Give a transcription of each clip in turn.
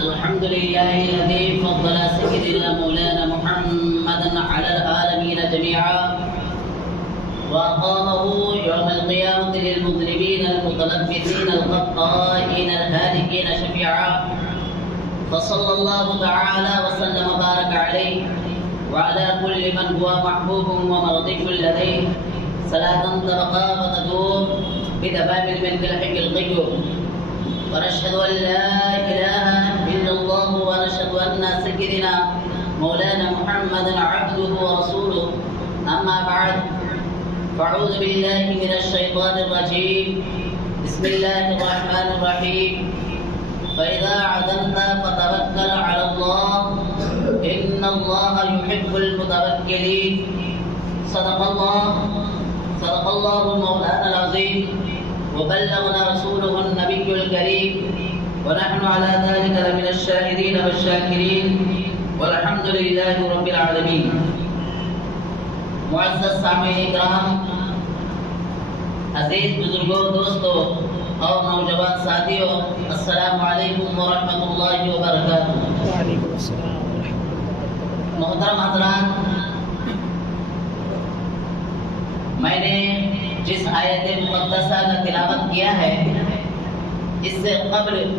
الحمد لله الذي فضل سيدنا مولانا محمدا على العالمين جميعا وأقامه يوم القيامة للمذنبين المتلبسين الخطائين الهالكين شفيعا، فصلى الله تعالى وسلم وبارك عليه وعلى كل من هو محبوب ومرضي لديه صلاة تبقى وتدوم بدوام الملك الحي القيوم. ونشهد أن لا إله إلا الله ونشهد أن سيدنا مولانا محمدا عبده ورسوله. أما بعد، فأعوذ بالله من الشيطان الرجيم. بسم الله الرحمن الرحيم. فإذا عزمت فتوكل على الله إن الله يحب المتوكلين. صدق الله مولانا العظيم وبلغنا رسوله النبي الكريم، ونحن على ذلك لمن الشاهدين والشاكرين، والحمد لله رب العالمين. معزز سامعین کرام، عزیز بزرگوں، دوستوں اور نوجوان ساتھیوں، السلام علیکم ورحمۃ اللہ وبرکاتہ۔ وعلیکم السلام ورحمۃ اللہ۔ محترم حضرات، میں نے جس آیت مقدسہ کا تلاوت کیا ہے، اس سے قبل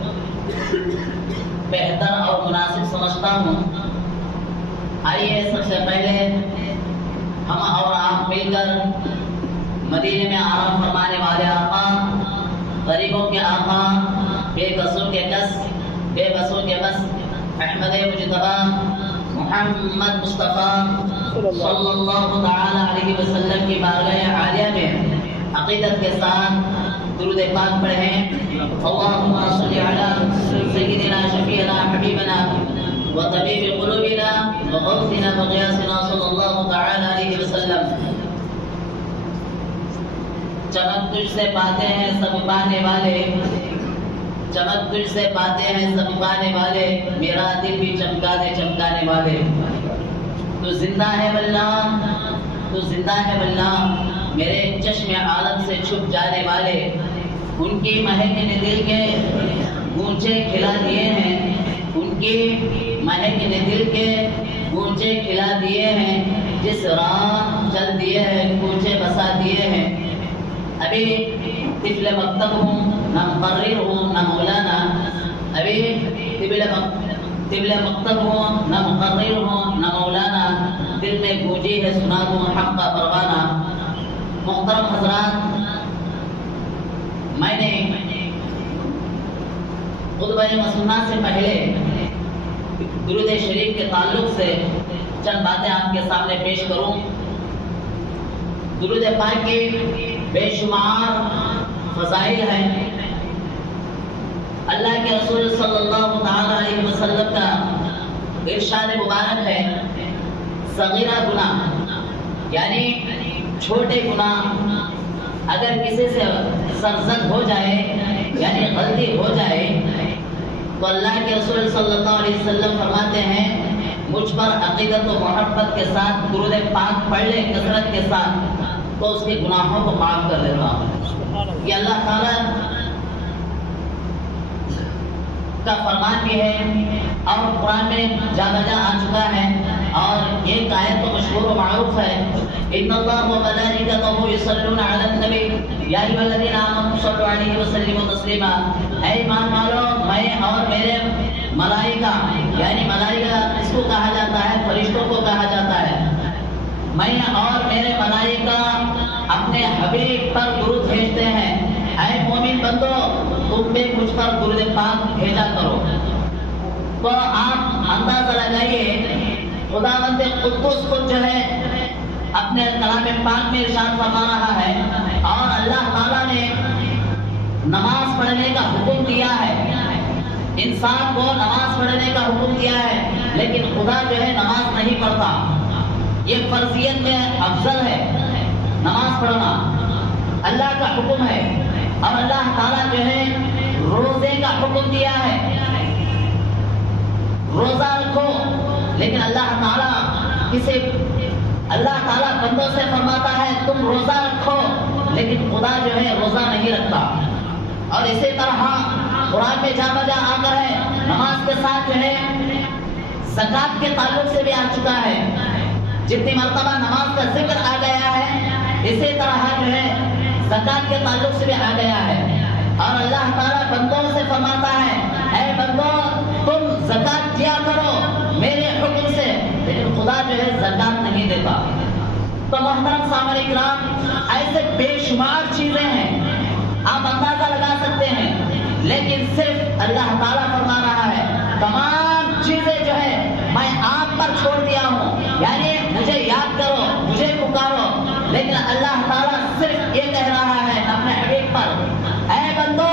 بہتر اور مناسب سمجھتا ہوں، آئیے سب سے پہلے ہم اور آپ مل کر مدینے میں آرام فرمانے والے آقا، غریبوں کے آقا، بے بسوں کے کس، بے بسوں کے بس، احمد مجتبی محمد مصطفیٰ صلی اللہ تعالی علیہ وسلم کی بارگاہ عالیہ میں عقیدت کے ساتھ درود پاک پڑھیں۔ اللہم صلی علی سیدنا شفیعنا حبیبنا وطبیب قلوبنا وغوثنا وغیاثنا صلی اللہ تعالی علیہ وسلم۔ چمک تجھ سے پاتے ہیں سب پانے والے، چمک تجھ سے پاتے ہیں سب پانے والے، میرا دل بھی چمکا دے چمکانے والے۔ تو زندہ ہے واللہ، تو زندہ ہے واللہ، میرے چشم عالم سے چھپ جانے والے، ان کی مہک نے دل کے گونچے کھلا دیے ہیں، ان کی مہک نے دل کے گونچے کھلا دیے ہیں، جس راہ چل دیے ہیں کوچے بسا دیے ہیں۔ ابھی طفل مکتب ہوں، نہ مقرر ہوں، نہ مولانا، ابھی طفل مکتب ہوں، نہ مقرر ہوں، نہ مولانا، دل میں گونجی ہے سنا دوں حق کا پروانہ۔ محترم حضرات، میں نے خطبہ مسنونہ سے پہلے درود شریف کے تعلق سے چند باتیں آپ کے سامنے پیش کروں۔ درود پاک کے بے شمار فضائل ہیں۔ اللہ کے رسول صلی اللہ تعالی علیہ وسلم کا ارشاد مبارک ہے، صغیرہ گناہ یعنی چھوٹے گناہ اگر کسی سے سرزد ہو جائے یعنی غلطی ہو جائے تو اللہ کے رسول صلی اللہ علیہ وسلم فرماتے ہیں، مجھ پر عقیدت و محبت کے ساتھ درود پاک پڑھ لے کثرت کے ساتھ تو اس کے گناہوں کو معاف کر دیتا ہوں۔ یہ اللہ تعالیٰ کا فرمان بھی ہے اور قرآن میں جا بجا آ چکا ہے، اور ایک آیت تو مشہور و معروف ہے، ان اللہ وملائکتہ یصلون علی النبی یا ایھا الذین آمنوا صلوا علیہ وسلموا تسلیما۔ اے ایمان والو، میں اور میرے ملائکہ، یعنی ملائکہ اس کو کہا جاتا ہے، فرشتوں کو کہا جاتا ہے، میں اور میرے ملائکہ اپنے حبیب پر درود بھیجتے ہیں، اے مومن بندو تم بھی مجھ پر درود پاک بھیجا کرو۔ تو آپ اندازہ لگائیے، خداوند قدوس خود جو ہے اپنے کلام پاک میں ارشاد فرما رہا ہے، اور اللہ تعالیٰ نے نماز پڑھنے کا حکم دیا ہے، انسان کو نماز پڑھنے کا حکم دیا ہے، لیکن خدا جو ہے نماز نہیں پڑھتا۔ یہ فرضیت میں افضل ہے نماز پڑھنا، اللہ کا حکم ہے، اور اللہ تعالیٰ جو ہے روزے کا حکم دیا ہے، روزہ رکھو، لیکن اللہ تعالیٰ بندوں سے فرماتا ہے تم روزہ رکھو، لیکن خدا جو ہے روزہ نہیں رکھتا۔ اور اسی طرح قرآن میں جا بجا آ کر ہے نماز کے ساتھ جو ہے زکوٰۃ کے تعلق سے بھی آ چکا ہے. جتنی مرتبہ نماز کا ذکر آ گیا ہے اسی طرح جو ہے زکوٰۃ کے تعلق سے بھی آ گیا ہے. اور اللہ تعالیٰ بندوں سے فرماتا ہے اے بندو تم زکوٰۃ دیا کرو میرے حکم سے، لیکن خدا جو ہے زکوٰۃ نہیں دیتا. تو محترم سامعین کرام ایسے بے شمار چیزیں ہیں آپ اندازہ لگا سکتے ہیں، لیکن صرف اللہ تعالیٰ فرما رہا ہے تمام چیزیں جو ہے میں آپ پر چھوڑ دیا ہوں، یعنی مجھے یاد کرو مجھے پکارو. لیکن اللہ تعالیٰ صرف یہ کہہ رہا ہے اپنے حبیب پر اے بندو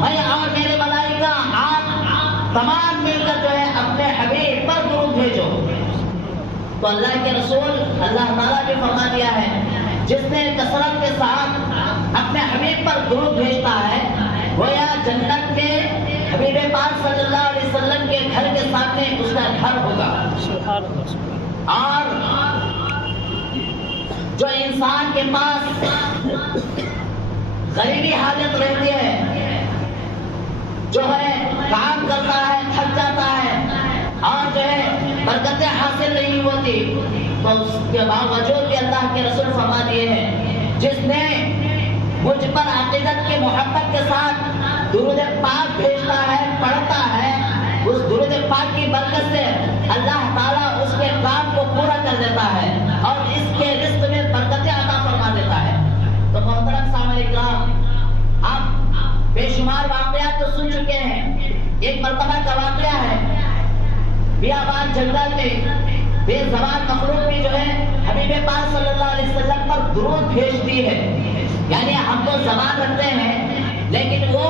میں اور میرے ملائکہ آپ تمام مل کر جو ہے اپنے حبیب پر درود بھیجو. تو اللہ کے رسول اللہ تعالیٰ نے فرما دیا ہے جس نے کثرت کے ساتھ اپنے حبیب پر درود بھیجتا ہے گویا جنت کے حبیب پاک صلی اللہ علیہ وسلم کے گھر کے سامنے اس کا گھر ہوگا. اور جو انسان کے پاس غریبی حالت رہتی ہے، جو ہے کام کرتا ہے تھک جاتا ہے اور جو ہے برکتیں حاصل نہیں ہوتی، تو اس کے باوجود بھی اللہ کے رسول فرما دیے ہیں جس نے مجھ پر عقیدت کی محبت کے ساتھ درود پاک بھیجتا ہے پڑھتا ہے، اس درود پاک کی برکت سے اللہ تعالیٰ اس کے کام کو پورا کر دیتا ہے اور اس کے رزق میں برکتیں عطا فرما دیتا ہے. تو محترم سامعین کرام آپ بے شمار واقعات تو سن چکے ہیں. ایک مرتبہ کا واقعہ ہے بیابان جنگل میں بے زبان مخلوق بھی جو ہے حبیب پاک صلی اللہ علیہ وسلم پر درود بھیجتی ہے. یعنی ہم تو زبان رکھتے ہیں لیکن وہ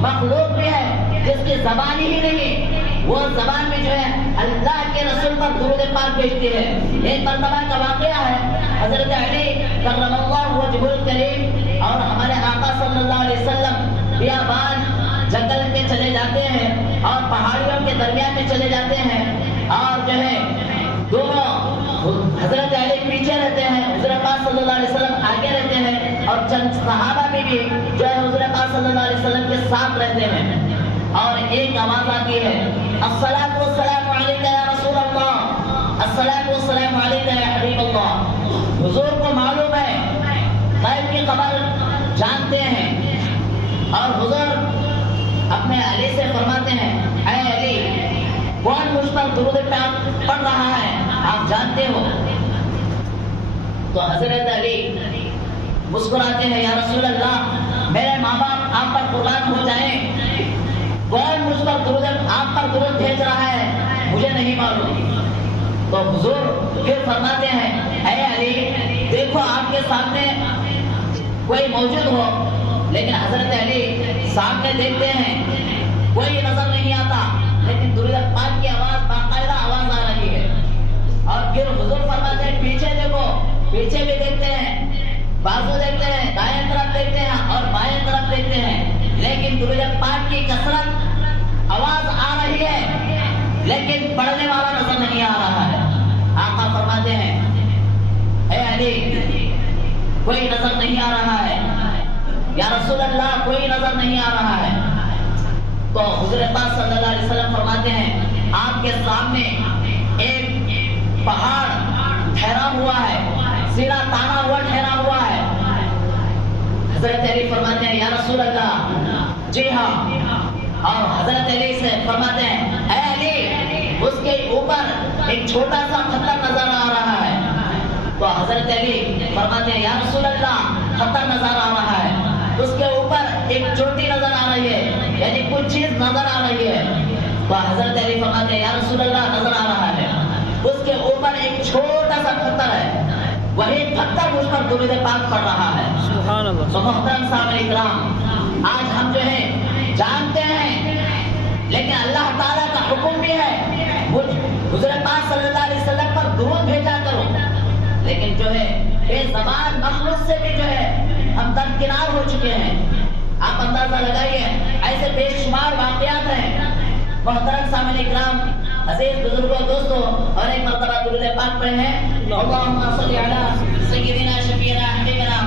مخلوق بھی ہے جس کی زبان ہی نہیں، وہ زبان میں جو ہے اللہ کے رسول پر درود پاک بھیجتی ہے. ایک مرتبہ کا واقعہ ہے حضرت علی کرم اللہ وجہہ الکریم اور ہمارے آقا صلی اللہ علیہ وسلم بیابان جنگل میں چلے جاتے ہیں اور پہاڑیوں کے درمیان میں چلے جاتے ہیں اور جو ہے دونوں حضرت علی پیچھے رہتے ہیں، حضرت پاک صلی اللہ علیہ وسلم آگے رہتے ہیں اور چند صحابہ بھی جو ہے حضرت پاک صلی اللہ علیہ وسلم کے ساتھ رہتے ہیں. اور ایک آواز آتی ہے الصلاۃ والسلام علیک یا رسول اللہ، الصلاۃ والسلام علیک یا حبیب اللہ. حضور کو معلوم ہے غیب کی خبر جانتے ہیں اور حضور اپنے علی سے فرماتے ہیں اے علی کون مجھ پر درود پاک پڑھ رہا ہے آپ جانتے ہو؟ تو حضرت علی مسکراتے ہیں یا رسول اللہ میرے ماں باپ آپ پر قربان ہو جائیں، کون مجھ پر درود آپ پر درود بھیج رہا ہے مجھے نہیں معلوم. تو حضور پھر فرماتے ہیں اے علی دیکھو آپ کے سامنے کوئی موجود ہو، لیکن حضرت علی سامنے دیکھتے ہیں کوئی نظر نہیں آتا، لیکن درود پاک کی آواز باقاعدہ آواز آ رہی ہے. اور پھر حضور فرماتے ہیں پیچھے دیکھو، پیچھے بھی دیکھتے ہیں، بازو دیکھتے ہیں، دائیں طرف دیکھتے ہیں اور بائیں طرف دیکھتے ہیں، لیکن درود پاک کی کثرت آواز آ رہی ہے لیکن پڑھنے والا نظر نہیں آ رہا ہے. آقا فرماتے ہیں اے علی کوئی نظر نہیں آ رہا ہے یا رسول اللہ کوئی نظر نہیں آ رہا ہے. تو حضرت پاک صلی اللہ علیہ وسلم فرماتے ہیں آپ کے سامنے ایک پہاڑ ٹھہرا ہوا ہے، سیدھا تانا ہوا ٹھہرا ہوا ہے. حضرت علی فرماتے ہیں یا رسول اللہ جی ہاں. اور حضرت علی سے فرماتے ہیں اے علی اس کے اوپر ایک چھوٹا سا پتھر نظر آ رہا ہے. تو حضرت علی فرماتے ہیں یا رسول اللہ پتھر نظر آ رہا ہے، اس کے اوپر ایک چوٹی نظر آ رہی ہے، یعنی کچھ چیز نظر آ رہی ہے. تو حضرت علی فرماتے ہیں یا رسول اللہ نظر آ رہا ہے، اس کے اوپر ایک چھوٹا سا پتھر ہے، وہی پتھر مجھ پر درود پاک پڑھ رہا ہے. سبحان اللہ. تو محترم سامعین کرام آج ہم جو ہے جانتے ہیں لیکن اللہ تعالیٰ کا حکم بھی ہے حضرت پاک صلی اللہ علیہ وسلم پر درود بھیجا کرو، لیکن جو ہے بے زبان مخلوق سے بھی جو ہے ہم درکنار ہو چکے ہیں. آپ اندازہ لگائیے ایسے بے شمار واقعات ہیں. محترم سامعین کرام عزیز بزرگوں دوستوں اور ایک مرتبہ درود پاک پڑھے ہیں اللہم صلی علی سیدنا شفیعنا حبیبنا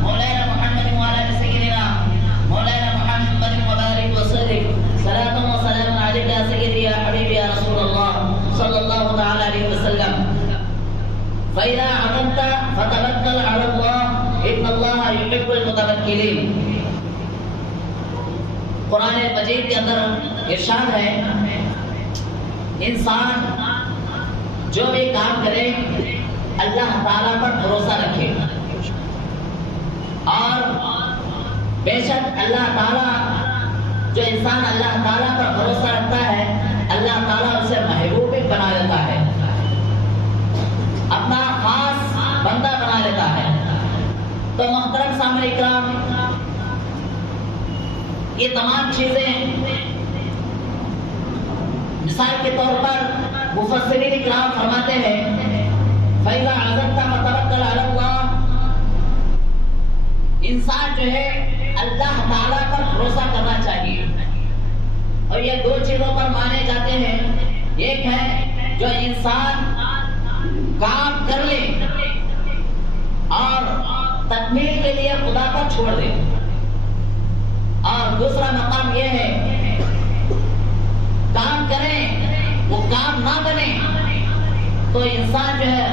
مولانا محمد وعلی سیدنا مولانا محمد المتوکلین۔ قرآن مجید کے اندر ارشاد ہے انسان جو بھی کام کرے اللہ تعالیٰ پر بھروسہ رکھے، اور بے شک اللہ تعالیٰ جو انسان اللہ تعالیٰ پر بھروسہ رکھتا ہے اللہ تعالیٰ اسے محبوب بنا لیتا ہے، اپنا خاص بندہ بنا لیتا ہے۔ تو محترم سامعین اکرام، یہ تمام چیزیں مثال کے طور پر مفسرین اکرام فرماتے ہیں فَإِذَا عَزَمْتَ فَتَوَكَّلْ عَلَى اللَّهِ، انسان جو ہے اللہ تعالیٰ پر بھروسہ کرنا چاہیے، اور یہ دو چیزوں پر مانے جاتے ہیں۔ ایک ہے جو انسان کام کر لے اور تکمیل کے لیے خدا پر چھوڑ دے، اور دوسرا مقام یہ ہے کام کریں وہ کام نہ بنے تو انسان جو ہے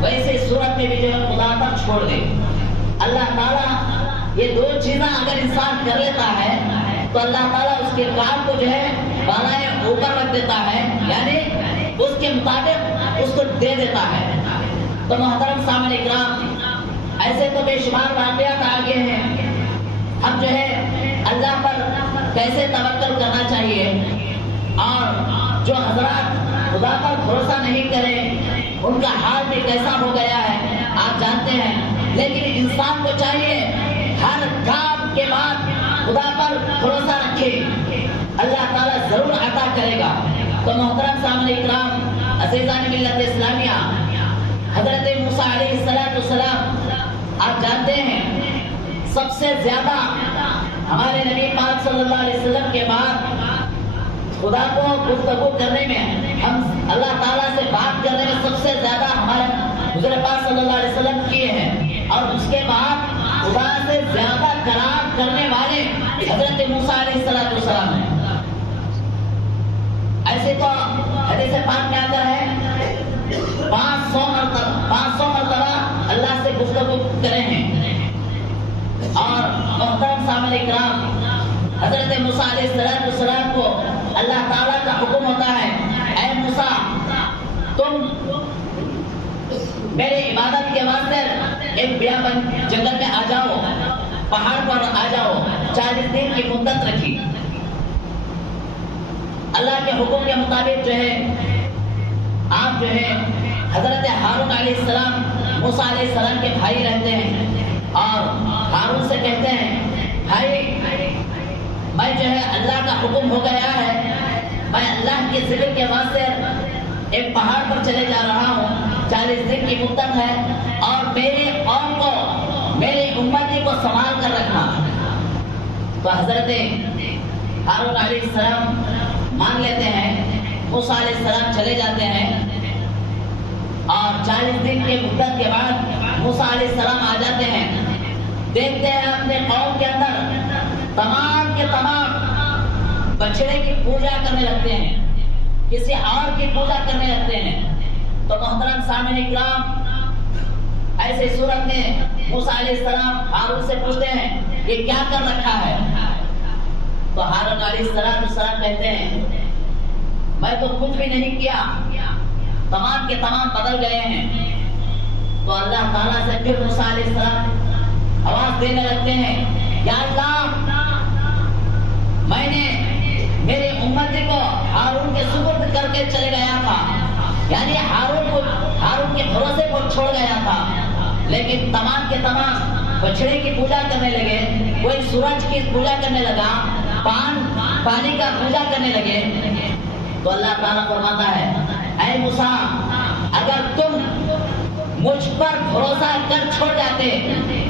ویسے صورت میں بھی جو ہے خدا پر چھوڑ دے۔ اللہ تعالیٰ یہ دو چیزیں اگر انسان کر لیتا ہے تو اللہ تعالیٰ اس کے کام کو جو ہے بالائے اوپر رکھ دیتا ہے، یعنی اس کے مطابق اس کو دے دیتا ہے۔ تو محترم سامعین اکرام، ایسے تو بے شمار واقعات آگے ہیں، ہم جو ہے اللہ پر کیسے توکل کرنا چاہیے، اور جو حضرات خدا پر بھروسہ نہیں کریں ان کا حال بھی کیسا ہو گیا ہے آپ جانتے ہیں۔ لیکن انسان کو چاہیے ہر کام کے بعد خدا پر بھروسہ رکھے، اللہ تعالیٰ ضرور عطا کرے گا۔ تو محترم سامعین اکرام، عزیزان ملت اسلامیہ، حضرت موسیٰ علیہ السلام آپ جانتے ہیں سب سے زیادہ ہمارے نبی پاک صلی اللہ علیہ وسلم کے بعد خدا کو گفتگو کرنے میں، ہم اللہ تعالیٰ سے بات کرنے میں سب سے زیادہ ہمارے حضور پاک صلی اللہ علیہ وسلم کیے ہیں، اور اس کے بعد خدا سے زیادہ کلام کرنے والے حضرت موسیٰ علیہ السلام ہیں۔ ایسے تو حدیث پاک میں آتا ہے 500 مرتبہ اللہ سے گفتگو کرے ہیں، اور محترم سامعین اکرام، حضرت موسیٰ علیہ السلام کو اللہ تعالیٰ کا حکم ہوتا ہے اے موسیٰ تم میرے عبادت کے واسطے ایک بیابان جنگل میں آ جاؤ، پہاڑ پر آ جاؤ، 40 دن کی مدت رکھی۔ اللہ کے حکم کے مطابق جو ہے آپ جو ہے حضرت ہارون علیہ السلام موسیٰ علیہ السلام کے بھائی رہتے ہیں، اور ہارون سے کہتے ہیں بھائی میں جو ہے اللہ کا حکم ہو گیا ہے، میں اللہ کے ذکر کے واسطے ایک پہاڑ پر چلے جا رہا ہوں، 40 دن کی مدت ہے، اور میری قوم کو میری امتی کو سنبھال کر رکھنا۔ تو حضرت ہارون علیہ السلام مان لیتے ہیں، موسیٰ علیہ السلام چلے جاتے ہیں، اور 40 دن کی مدت کے بعد موسیٰ علیہ السلام آ جاتے ہیں، دیکھتے ہیں اپنے قوم کے اندر تمام کے تمام بچڑے کی پوجا کرنے لگتے ہیں، کسی اور کی پوجا کرنے لگتے ہیں۔ تو محترم سامعین اکرام، ایسے صورت میں موسیٰ علیہ السلام ہارون سے پوچھتے ہیں یہ کیا کر رکھا ہے؟ تو ہارون علیہ السلام کہتے ہیں میں تو کچھ بھی نہیں کیا، تمام کے تمام بدل گئے ہیں۔ تو اللہ تعالیٰ سے پھر موسیٰ علیہ السلام آواز دینے لگتے ہیں یا اللہ میں نے میرے امتی کو ہارون کے سپرد کر کے چلے گیا تھا، یعنی ہارون کے بھروسے پر چھوڑ گیا تھا، لیکن تمام کے تمام بچڑے کی پوجا کرنے لگے، کوئی سورج کی پوجا کرنے لگا، پانی کا پوجا کرنے لگے۔ تو اللہ تعالیٰ فرماتا ہے اے موسیٰ اگر تم مجھ پر بھروسہ کر چھوڑ جاتے،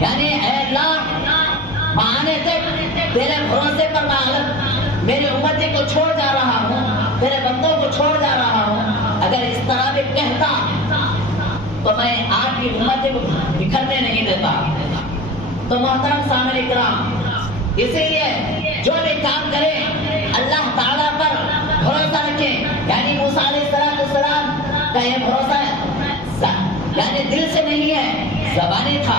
یعنی اے اللہ آنے تک تیرے بھروسے پر میں میرے امتی کو چھوڑ جا رہا ہوں، تیرے بندوں کو چھوڑ جا رہا ہوں، اگر اس طرح بھی کہتا تو میں آپ کی امتی کو بکھرنے نہیں دیتا۔ تو محترم سامعین اکرام، اسی لیے جو بھی کام کرے اللہ تعالیٰ پر بھروسہ رکھیں، یعنی موسیٰ علیہ السلام کا یہ بھروسہ یعنی دل سے نہیں ہے، زبانی تھا۔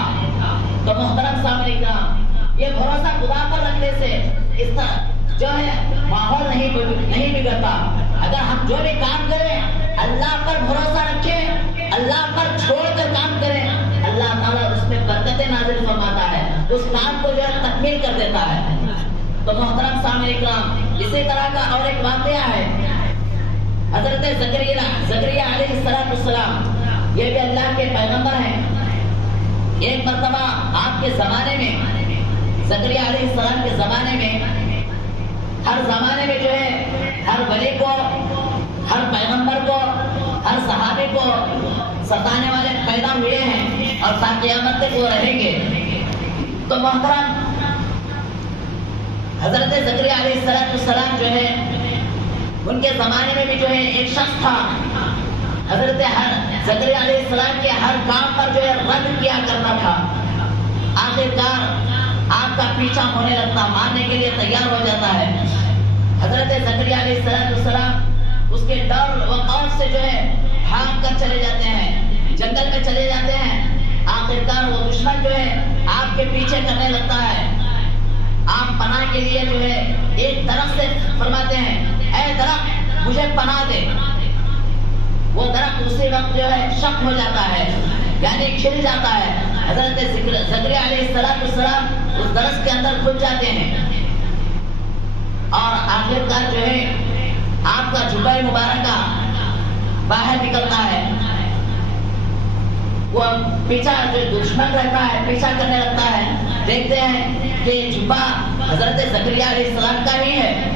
تو محترم سامعین اکرام، یہ بھروسہ خدا پر رکھنے سے اس طرح جو ہے ماحول نہیں بگڑتا. اگر ہم جو بھی کام کریں اللہ پر بھروسہ رکھیں, اللہ پر چھوڑ کر کام کریں, اللہ تعالیٰ اس میں برکتیں نازل فرماتا ہے, اس کام کو جو ہے تکمیل کر دیتا ہے. تو محترم سامعین کرام, اسی طرح کا اور ایک واقعہ ہے حضرت زکریا علیہ السلام. یہ بھی اللہ کے پیغمبر ہیں. ایک مرتبہ آپ کے زمانے میں, زکریا علیہ السلام کے زمانے میں, ہر زمانے میں جو ہے ہر ولی کو, ہر پیغمبر کو, ہر صحابی کو ستانے والے پیدا ہوئے ہیں اور تا قیامت تک وہ رہیں گے. تو محترم حضرت زکریا علیہ السلام جو ہے ان کے زمانے میں بھی جو ہے ایک شخص تھا, حضرت زکریا علیہ السلام کے ہر کام پر جو ہے رد کیا کرتا تھا. آخرکار آپ کا پیچھا ہونے لگتا, مارنے کے لیے تیار ہو جاتا ہے. حضرت زکریا علیہ السلام اس کے ڈر و خوف سے جو ہے بھاگ کر چلے جاتے ہیں, جنگل میں چلے جاتے ہیں. آخرکار وہ دشمن جو ہے آپ کے پیچھے کرنے لگتا ہے. آپ پناہ کے لیے جو ہے ایک درخت سے فرماتے ہیں اے درخت مجھے پناہ دے. وہ درخت اسی وقت جو ہے شق ہو جاتا ہے, یعنی کھل جاتا ہے. حضرت زکریا علیہ السلام اس درخت کے اندر گھس جاتے ہیں اور آخرکار جو ہے آپ کا جبہ مبارکہ باہر نکلتا ہے. وہ پیچھا جو دشمن رہتا ہے پیچھا کرنے لگتا ہے. دیکھتے ہیں کہ جبہ حضرت زکریا علیہ السلام کا ہی ہے.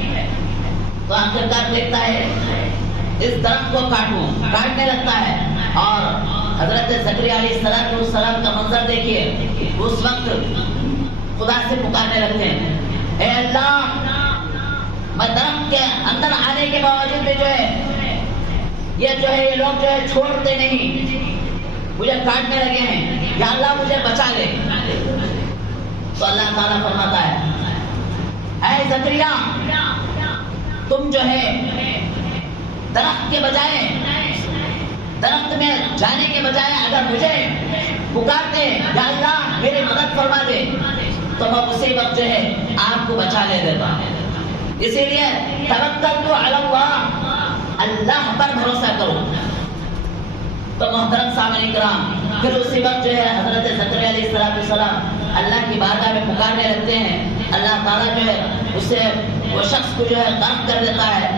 تو آخرکار دیکھتا ہے اس درخت کو کاٹنے لگتا ہے. اور حضرت زکریا علیہ السلام کا منظر دیکھیے, اس وقت خدا سے پکارنے لگتے ہیں اے اللہ, میں درخت کے اندر آنے کے باوجود بھی جو ہے یہ لوگ جو ہے چھوڑتے نہیں, مجھے کاٹنے لگے ہیں, یا اللہ مجھے بچا لے. تو اللہ تعالیٰ فرماتا ہے اے زکریا, تم جو ہے درخت کے بجائے, درخت میں جانے کے بجائے اگر مجھے پکارتے یا اللہ میری مدد فرما دے تو میں اسی وقت جو ہے آپ کو بچا لے دیتا. اسی لیے توکلت علی اللہ, اللہ پر بھروسہ کرو. تو محترم سامعین کرام, پھر اسی وقت جو ہے حضرت زکریا علیہ السلام اللہ کی بارگاہ میں پکارنے لگتے ہیں. اللہ تعالیٰ جو ہے اسے وہ شخص کو جو ہے غرق کر دیتا ہے.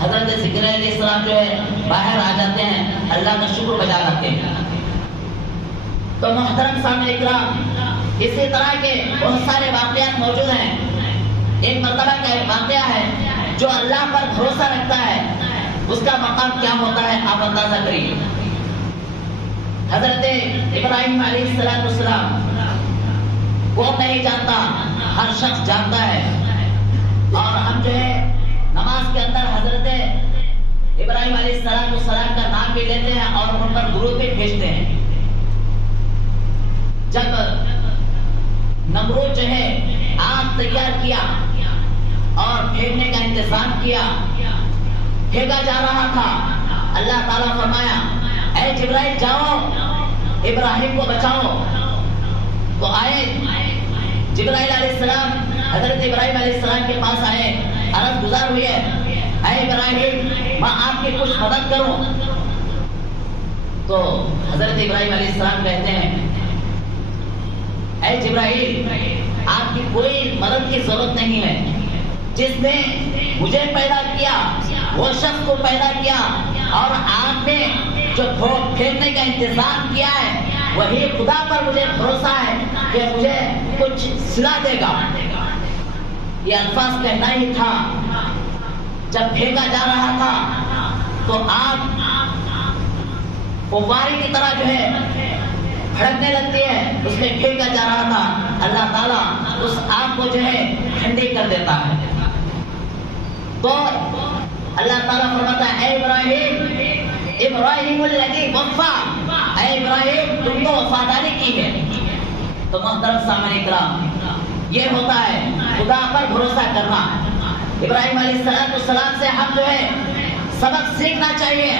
حضرت زکریا علیہ السلام جو ہے باہر آ جاتے ہیں, اللہ کا شکر بجا لاتے ہیں. تو محترم سامعین کرام, اسی طرح کے بہت سارے واقعات موجود ہیں. ایک مرتبہ کا ایک واقعہ ہے جو اللہ پر بھروسہ رکھتا ہے اس کا مقام کیا ہوتا ہے آپ اندازہ کریے. حضرت ابراہیم علیہ السلام کون نہیں جانتا, ہر شخص جانتا ہے. اور ہم جو ہے نماز کے اندر حضرت ابراہیم علیہ السلام کا نام بھی لیتے ہیں اور ان پر درود بھی بھیجتے ہیں. جب نمرود جو ہے آگ تیار کیا اور پھینکنے کا انتظام کیا, پھینکا جا رہا تھا, اللہ تعالیٰ فرمایا اے جبرائیل جاؤ ابراہیم کو بچاؤ. تو آئے جبرائیل علیہ السلام حضرت ابراہیم علیہ السلام کے پاس آئے, عرض گزار ہوئی ہے اے ابراہیم میں آپ کی کچھ مدد کروں. تو حضرت ابراہیم علیہ السلام کہتے ہیں اے جبرائیل آپ کی کوئی مدد کی ضرورت نہیں ہے, جس نے مجھے پیدا کیا وہ شخص کو پیدا کیا اور آپ نے جو پھینکنے کا انتظام کیا ہے وہی خدا پر مجھے بھروسہ ہے کہ مجھے کچھ سلا دے گا. یہ الفاظ کہنا ہی تھا. جب پھینکا جا رہا تھا تو آپ فوارے کی طرح جو ہے بھڑکنے لگتی ہے, اس میں پھینکا جا رہا تھا. اللہ تعالیٰ اس آگ کو جو ہے ٹھنڈی کر دیتا ہے. تو اللہ تعالیٰ فرماتا ہے اے ابراہیم الذی وفا, اے ابراہیم تم تو وفاداری کی ہے. تو محترم سامعین کرام, یہ ہوتا ہے خدا پر بھروسہ کرنا. ابراہیم علیہ السلام سے ہم جو ہے سبق سیکھنا چاہیے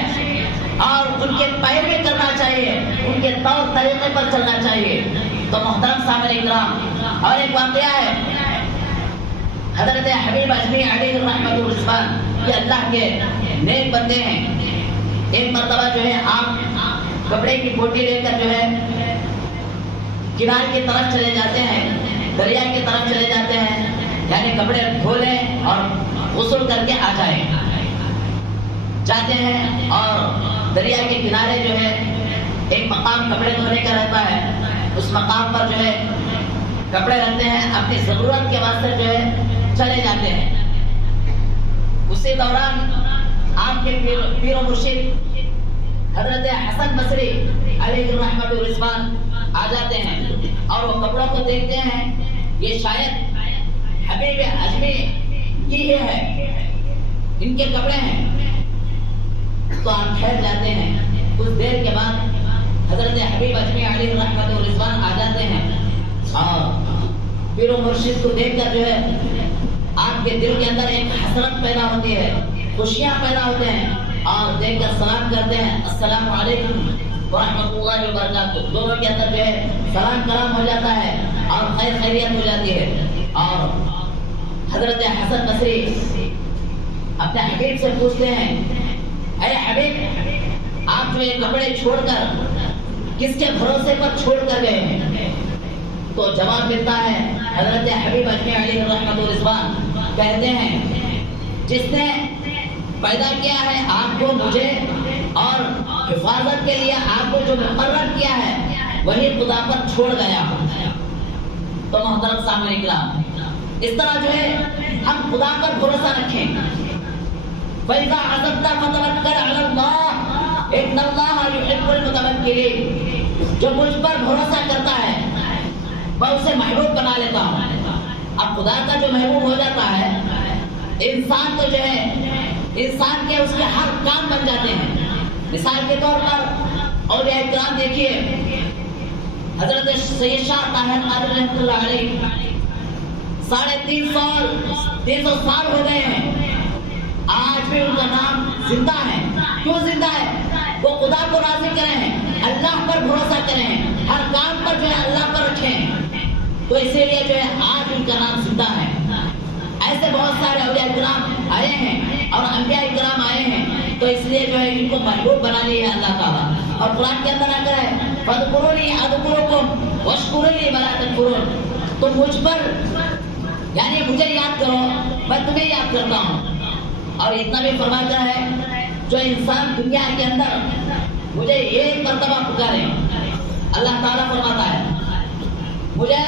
اور ان کے پیروی کرنا چاہیے, ان کے طور طریقے پر چلنا چاہیے. تو محترم سامعین کرام, اور ایک واقعہ ہے حضرت حبیب اجمی علیہ الرحمۃ والرضوان، یہ اللہ کے نیک بندے ہیں. ایک مرتبہ جو ہے آپ کپڑے کی بوٹی لے کر جو ہے کنارے کی طرف چلے جاتے ہیں، دریا کی طرف چلے جاتے ہیں، یعنی کپڑے دھو لیں اور غسل کر کے آ جائیں. جاتے ہیں اور دریا کے کنارے جو ہے ایک مقام کپڑے دھونے کا رہتا ہے، اس مقام پر جو ہے کپڑے رکھتے ہیں، اپنی ضرورت کے واسطے جو ہے چلے جاتے ہیں. اسی دوران آپ کے پیر و مرشد حضرت حسن بصری علیہ الرحمۃ والرضوان آ جاتے ہیں اور وہ کپڑوں کو دیکھتے ہیں، یہ شاید حبیب اجمی کی ہی ہے، ان کے کپڑے ہیں. تو آپ ٹھہر جاتے ہیں. کچھ دیر کے بعد حضرت حبیب اجمی علیہ الرحمۃ والرضوان آ جاتے ہیں اور پیر و مرشد کو دیکھ کر جو ہے آپ کے دل کے اندر ایک حسرت پیدا ہوتی ہے، خوشیاں پیدا ہوتے ہیں اور دیکھ کر سلام کرتے ہیں، السلام علیکم ورحمۃ اللہ وبرکاتہ. دونوں کے اندر جو ہے سلام کلام ہو جاتا ہے اور خیر خیریت ہو جاتی ہے. اور حضرت حسن بصری اپنے حبیب سے پوچھتے ہیں، اے حبیب آپ جو یہ کپڑے چھوڑ کر کس کے بھروسے پر چھوڑ کر گئے ہیں؟ تو جواب ملتا ہے حضرت حبیب اجمی علیہ الرحمۃ والرضوان کہتے ہیں، جس نے پیدا کیا ہے آپ کو مجھے اور حفاظت کے لیے آپ کو جو مقرر کیا ہے وہی خدا پر چھوڑ گیا. تو محترم سامعین کرام، اس طرح جو ہے ہم خدا پر بھروسہ رکھیں. فَإِذَا عَزَمْتَ فَتَوَكَّلْ عَلَى اللَّهِ إِنَّ اللَّهَ يُحِبُّ الْمُتَوَكِّلِينَ. جو مجھ پر بھروسہ کرتا ہے میں اسے محبوب بنا لیتا ہوں. اب خدا کا جو محبوب ہو جاتا ہے انسان تو جو ہے انسان کے اس کے ہر کام بن جاتے ہیں. مثال کے طور پر اولیاء کرام دیکھیے، حضرت سید شاہ طاہر قادری رحمۃ اللہ علیہ 350 سال ہو گئے ہیں، آج بھی ان کا نام زندہ ہے. کیوں زندہ ہے؟ وہ خدا کو راضی کرے ہیں، اللہ پر بھروسہ کرے ہیں، ہر کام پر جو ہے اللہ پر رکھے ہیں. تو اسی لیے جو ہے آج ان کا نام زندہ ہے. ایسے بہت سارے اولیاء کرام آئے ہیں اور انبیاء کرام آئے ہیں، تو اس لیے جو ہے ان کو محبوب بنا لیا ہے اللہ تعالیٰ. اور قرآن کے اندر آتا ہے فَاذْكُرُونِي أَذْكُرُكُمْ وَاشْكُرُوا لِي وَلَا تَكْفُرُونَ. تو مجھ پر یعنی مجھے یاد کرو میں تمہیں یاد کرتا ہوں. اور اتنا بھی فرماتا ہے جو انسان دنیا کے اندر مجھے ایک مرتبہ پکارے، اللہ تعالیٰ فرماتا ہے مجھے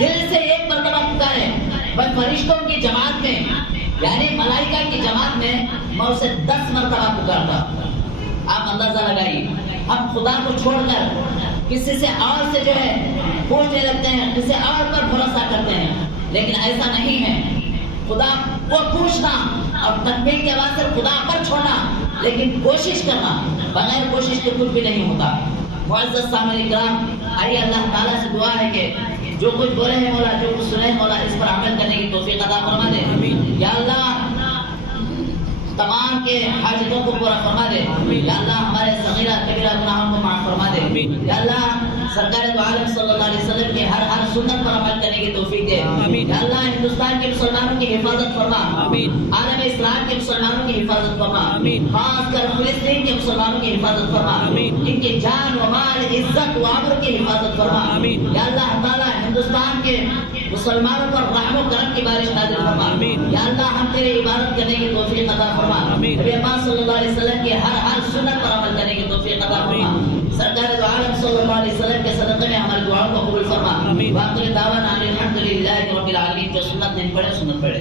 دل سے ایک مرتبہ پکارے، میں فرشتوں کی جماعت میں یعنی ملائکہ کی جماعت میں اسے 10 مرتبہ پکارتا. آپ اندازہ لگائیے، ہم خدا کو چھوڑ کر کسی سے اور سے جو ہے پوچھنے لگتے ہیں، کسی اور پر بھروسہ کرتے ہیں. لیکن ایسا نہیں ہے. خدا کو پوچھنا اور تکمیل کے واسطے خدا پر چھوڑنا، لیکن کوشش کرنا، بغیر کوشش کے کچھ بھی نہیں ہوتا. معزز سامعین کرام، آئیے اللہ تعالیٰ سے دعا ہے کہ جو کچھ بولے ہیں مولا، جو کچھ سنے ہیں مولا، اس پر عمل کرنے کی توفیق عطا فرما دے. یا اللہ تمام کے حاجتوں کو پورا فرما دے. یا اللہ ہمارے صغیرہ کبیرہ گناہوں کو معاف فرما دے. یا اللہ سرکار دو عالم صلی اللہ علیہ وسلم کے ہر سنت پر عمل کرنے کی توفیق دے. یا اللہ ہندوستان کے مسلمانوں کی حفاظت فرما، عالم اسلام کے مسلمانوں کی حفاظت فرما، خاص کر فلسطین کے مسلمانوں کی حفاظت فرما، ان کی جان و مال عزت و آبرو کی حفاظت فرما. یا اللہ تعالیٰ ہندوستان کے مسلمانوں پر رحم و کرم کی بارش نازل فرما. یا اللہ ہم تیرے عبادت کرنے کی توفیق عطا فرما. نبی پاک صلی اللہ علیہ وسلم کی ہر سنت پر عمل کرنے کی توفیق عطا فرما. سرکار دو عالم صلی اللہ علیہ وسلم کے صدقے میں ہماری دعاؤں کو قبول فرما. باقی دعوانا الحمدللہ رب العالمین. جو سنت نہیں پڑھے سنت پڑھے.